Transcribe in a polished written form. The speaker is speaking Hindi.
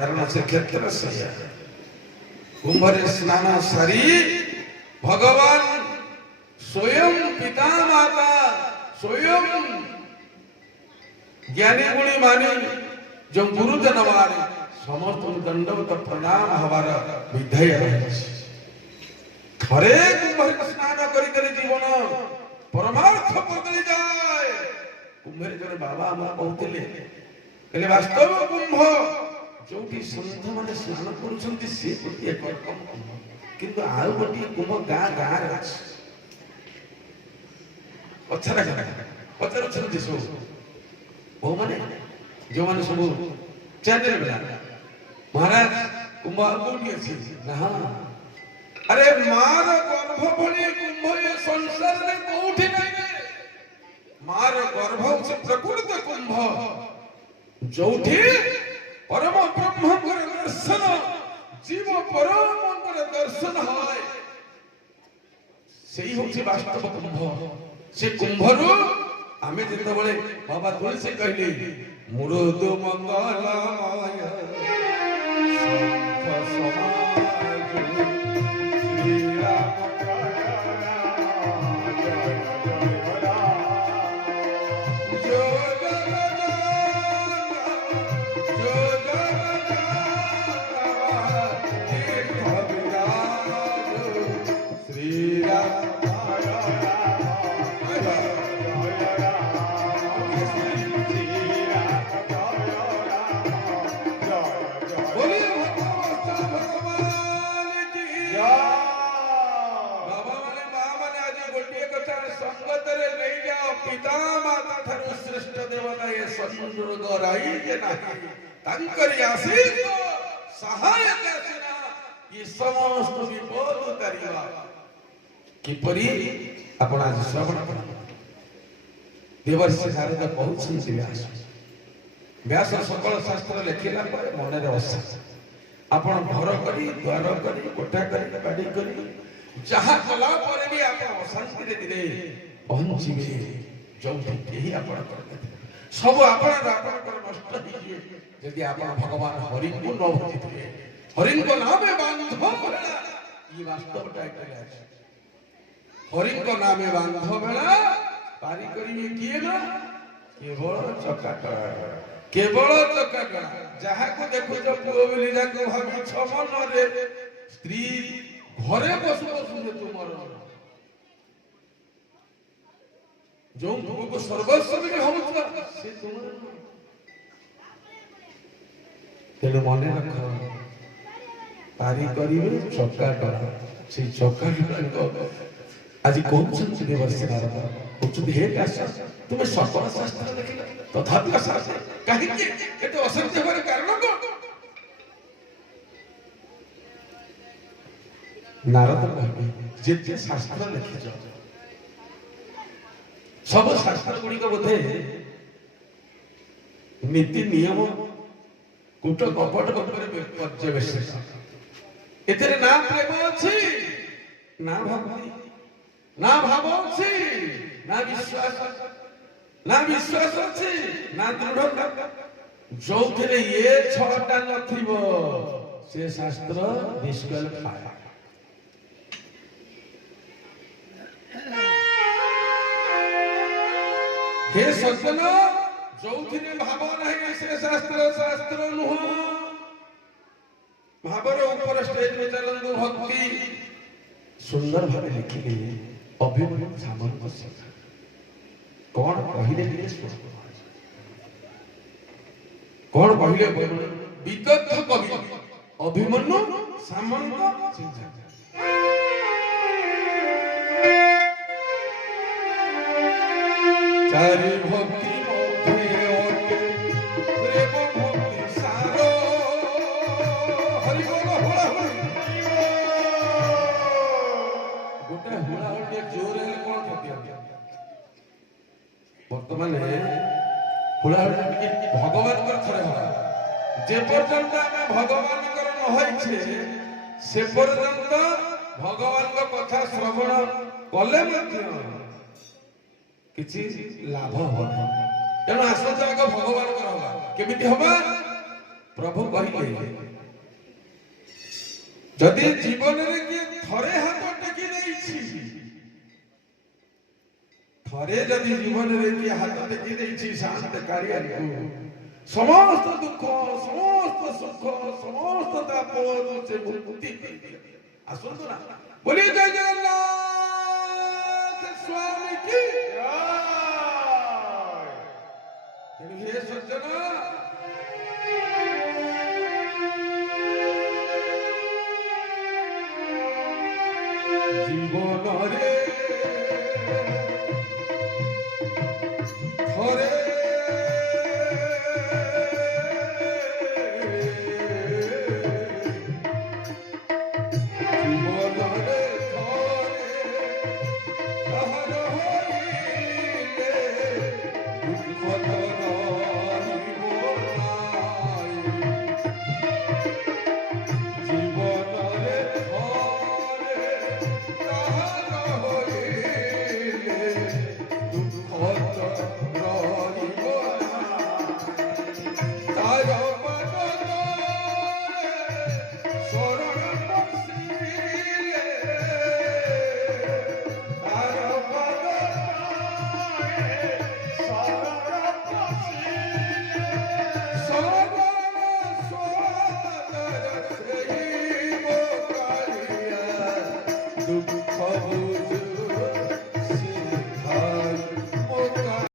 कारण से क्षेत्र से कुंभरे स्नान सारी भगवान स्वयं पिता माता स्वयं ज्ञानी गुणी मानी जो गुरुजन वाले समस्त दंडवत प्रणाम हमार विधेय थरे कुंभरे स्नान करी जीवन परमार्थ बदली जाए। कुंभरे जने बाबा आम कहते वास्तव कुंभ जो सन्थ मैंने स्नान कर किंतु आउ गोटे कुंभ गाँ गाँव पचरा पचार सब बहु मैंने जो मैंने सब चैनल मिला महाराज कुंभ कौटी अच्छी ना अरे मार गर्भ भली कुंभ ये संसार में कौटी नहीं मार गर्भ से प्रकृत कुंभ जोठी परम ब्रह्म दर्शन जीव परम दर्शन है से ही वास्तव कुंभ से कुंभरू आमे जिते बाबा तुलसी कहले मुरुदु मंगलमय संत समाज श्री राम पिता माता थारू श्रेष्ठ देवता ये स्वर्ग राई के नाही तंकरी आशीष सहायक सेना ये समस्त विपद उतारिवा किपरि आपण आज श्रवण कर देवर्षि नारद कहउछन्ति व्यास व्यास सकल शास्त्र लेखिला पर मन रे आशा आपण घर करी द्वार करी कोठा करी बाड़ी करी जहां कला पर भी आपण अशांति रे दिले पहुंचीबे जो यही आपण करते सब आपण नष्ट होइए यदि आपण भगवान हरि को न भजिते हरि को नामे बांधो बेला ये वास्तव टाइटल है हरि को नामे बांधो बेला पारी करिए किए ना केवल चकाटा जहा को देखो जो पुओ बिली जाको भाभी छमन रे स्त्री घरे बसु बसु तुमर जो तुमको सर्वस्व में हम से तुम तेरे मन रख पारी करिवे चक्का से चक्का को आज कौन से देवर्षि नारद कुछ हे आशा तुम्हें सकल शास्त्र लिखिला तथापि आशा काहे कि एते असत्य होर कारण को नारद कहबे जे शास्त्र लिखिछ सब शास्त्र गुड़ी को बोधे नीति नियम कूट कपट पर्यवेक्षण एतरे ना प्रेम अछि ना भक्ति ना भाव अछि ना विश्वास अछि ना दृढ़ता जो थरे ये छटा नथिबो से शास्त्र निष्कल खाया हे सज्जन जोथिने भाव नहीं से शास्त्र नुह भावर ऊपर स्टेज में चलंदु भक्ति सुंदर भाव लिखिले अभिमन्यु सामंत कौन कहिले कौन कहिले विदग्ध कवि अभिमन्यु सामंत चारि भक्ति मध्य ओटे प्रेम भक्ति सारो हरि बोल होला गोटे होला ओटे जोर हेले कोन खेती वर्तमान होला ओटे भगवान कर थरे होला जे पर्यंत ଆମେ ଭଗବାନଙ୍କର ନ ହୋଇଛେ ସେ ପର୍ଯ୍ୟନ୍ତ ଭଗବାନଙ୍କ କଥା ଶ୍ରବଣ କଲେ ମଧ୍ୟ किछि लाभ होबा तेणु आसत आग भगवान कर होबा केमिति होबा प्रभु कहिले जदि जीवन रे किए थरे हाथ टेकी देइछि थरे जदि जीवन रे किए हाथ टेकी देइछि शांत कार्य समस्त दुख समस्त सुख समस्त ताप से मुक्ति आसंतु ना बोलिए जय जगन्नाथ स्वामी की जय हे सज्जन জীবন রে